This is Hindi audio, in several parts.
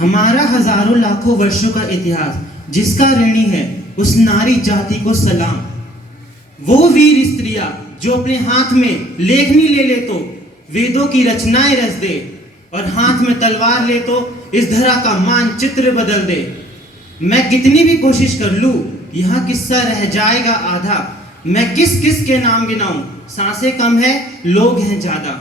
हमारा हजारों लाखों वर्षों का इतिहास जिसका ऋणी है उस नारी जाति को सलाम। वो वीर स्त्रियां जो अपने हाथ में लेखनी ले ले तो वेदों की रचनाएं रच दे, और हाथ में तलवार ले तो इस धरा का मानचित्र बदल दे। मैं कितनी भी कोशिश कर लूं यहाँ किस्सा रह जाएगा आधा। मैं किस किस के नाम गिनाऊं, सांसें कम है लोग हैं ज्यादा।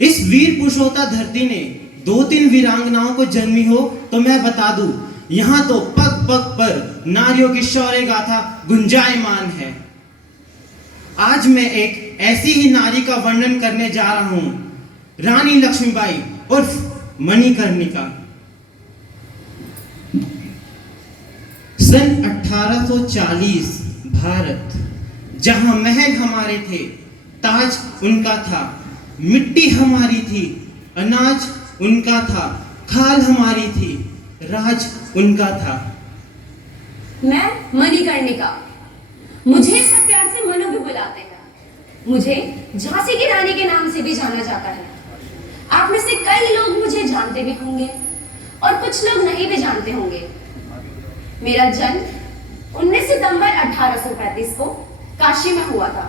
इस वीर पुरुषोत्ता धरती ने 2-3 वीरांगनाओं को जन्मी हो तो मैं बता दूं, यहाँ तो पग पग पर नारियों की शौर्य गाथा गुंजायमान है। आज मैं एक ऐसी ही नारी का वर्णन करने जा रहा हूं, रानी लक्ष्मीबाई उर्फ मणिकर्णिका। सन 1840 भारत, जहां महल हमारे थे, ताज उनका था, मिट्टी हमारी थी, अनाज उनका था, खाल हमारी थी, राज उनका था। मैं मणिकर्णिका, मुझे सब प्यार से मनु भी बुलाते हैं। मुझे झांसी की रानी के नाम से भी जाना जाता है। आप में से कई लोग मुझे जानते भी होंगे और कुछ लोग नहीं भी जानते होंगे। मेरा जन्म 19 सितंबर 1835 को काशी में हुआ था।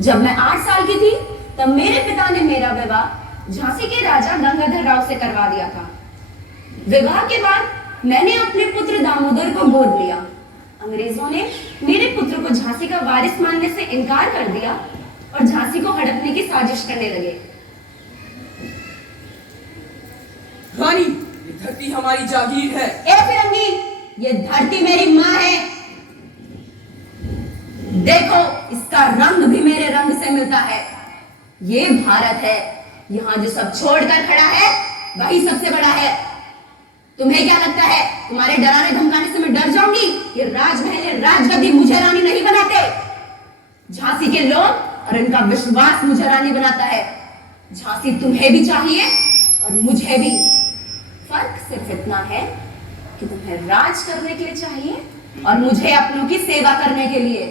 जब मैं 8 साल की थी तब मेरे पिता ने मेरा विवाह झांसी के राजा गंगाधर राव से करवा दिया था। विवाह के बाद मैंने अपने पुत्र दामोदर को गोद लिया। अंग्रेजों ने मेरे पुत्र को झांसी का वारिस मानने से इनकार कर दिया और झांसी को हड़पने की साजिश करने लगे। रानी, ये धरती हमारी जागीर है। ए फिरंगी, ये धरती मेरी माँ है। देखो, इसका रंग भी मेरे रंग से मिलता है। ये भारत है, यहाँ जो सब छोड़कर खड़ा है वही सबसे बड़ा है। तुम्हें क्या लगता है तुम्हारे डराने धमकाने से मैं डर जाऊंगी? ये राजमहल ये राजगद्दी मुझे रानी नहीं बनाते। झांसी के लोग और इनका विश्वास मुझे रानी बनाता है। झांसी तुम्हें भी चाहिए और मुझे भी। फर्क सिर्फ इतना है कि तुम्हें राज करने के लिए चाहिए और मुझे अपनों की सेवा करने के लिए।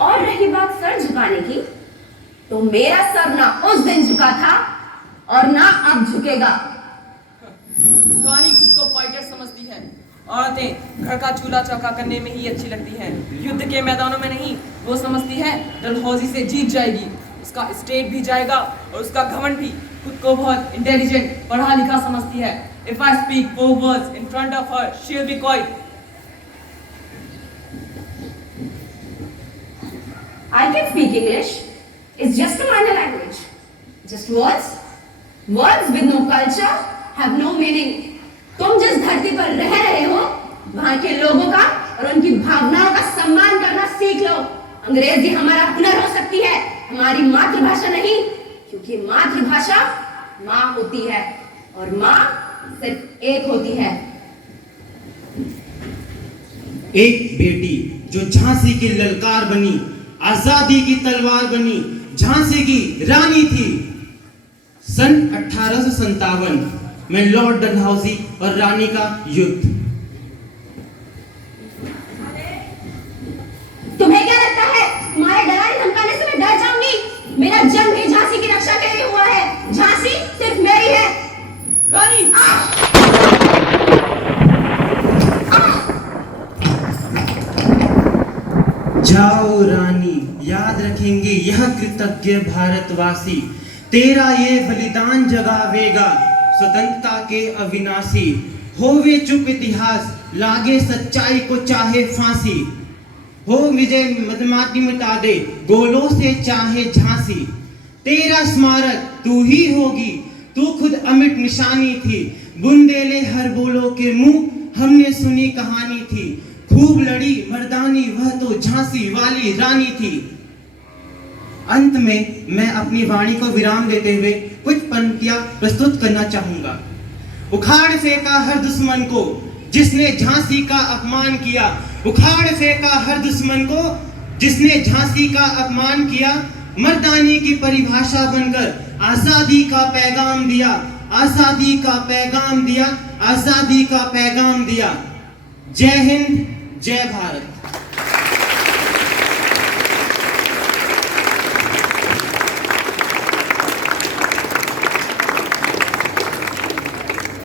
और रही बात सर झुकाने की, तो मेरा सर ना उस दिन झुका था और ना अब झुकेगा। रानी खुद को फाइटर समझती है। औरतें घर का चूल्हा चौका करने में ही अच्छी लगती हैं, युद्ध के मैदानों में नहीं। वो समझती है डलहौजी से जीत जाएगी, उसका स्टेट भी जाएगा और उसका घमंड भी। खुद को बहुत इंटेलिजेंट पढ़ा लिखा समझती है। If I speak 4 words in front of her, she'll be quiet. I can speak English. It's just a minor language. Just words. Words with no culture have no meaning. तुम जिस धरती पर रह रहे हो, वहाँ के लोगों का और उनकी भावनाओं का सम्मान करना सीख लो। अंग्रेजी हमारा हुनर हो सकती है, हमारी मातृभाषा नहीं, क्योंकि मातृभाषा माँ होती है और माँ सिर्फ एक होती है। एक बेटी जो झांसी की ललकार बनी, आजादी की तलवार बनी, झांसी की रानी थी। सन 1857 में लॉर्ड डलहौजी और रानी का युद्ध। तुम्हें क्या लगता है तुम्हारे डराने धमकाने से मैं डर जाऊंगी? मेरा जन्म ही झांसी की रक्षा के लिए हुआ है। झांसी सिर्फ मेरी है। रानी, जाओ रानी, याद रखेंगे यह कृतज्ञ भारतवासी। तेरा ये बलिदान जगावेगा स्वतंत्रता के अविनाशी। होवे चुप इतिहास, लागे सच्चाई को चाहे फांसी। हो विजय मदमाती मिटा दे, गोलों से चाहे झांसी। तेरा स्मारक तू ही होगी, तू खुद अमिट निशानी थी। बुंदेले हर बोलो के मुंह हमने सुनी कहानी थी। खूब लड़ी मर्दानी, वह तो झांसी वाली रानी थी। अंत में मैं अपनी वाणी को विराम देते हुए कुछ पंक्तियां प्रस्तुत करना चाहूंगा। उखाड़ फेंका हर दुश्मन को जिसने झांसी का अपमान किया। उखाड़ फेंका हर दुश्मन को जिसने झांसी का अपमान किया। मर्दानी की परिभाषा बनकर आजादी का पैगाम दिया। आजादी का पैगाम दिया। आजादी का पैगाम दिया। जय हिंद, जय भारत।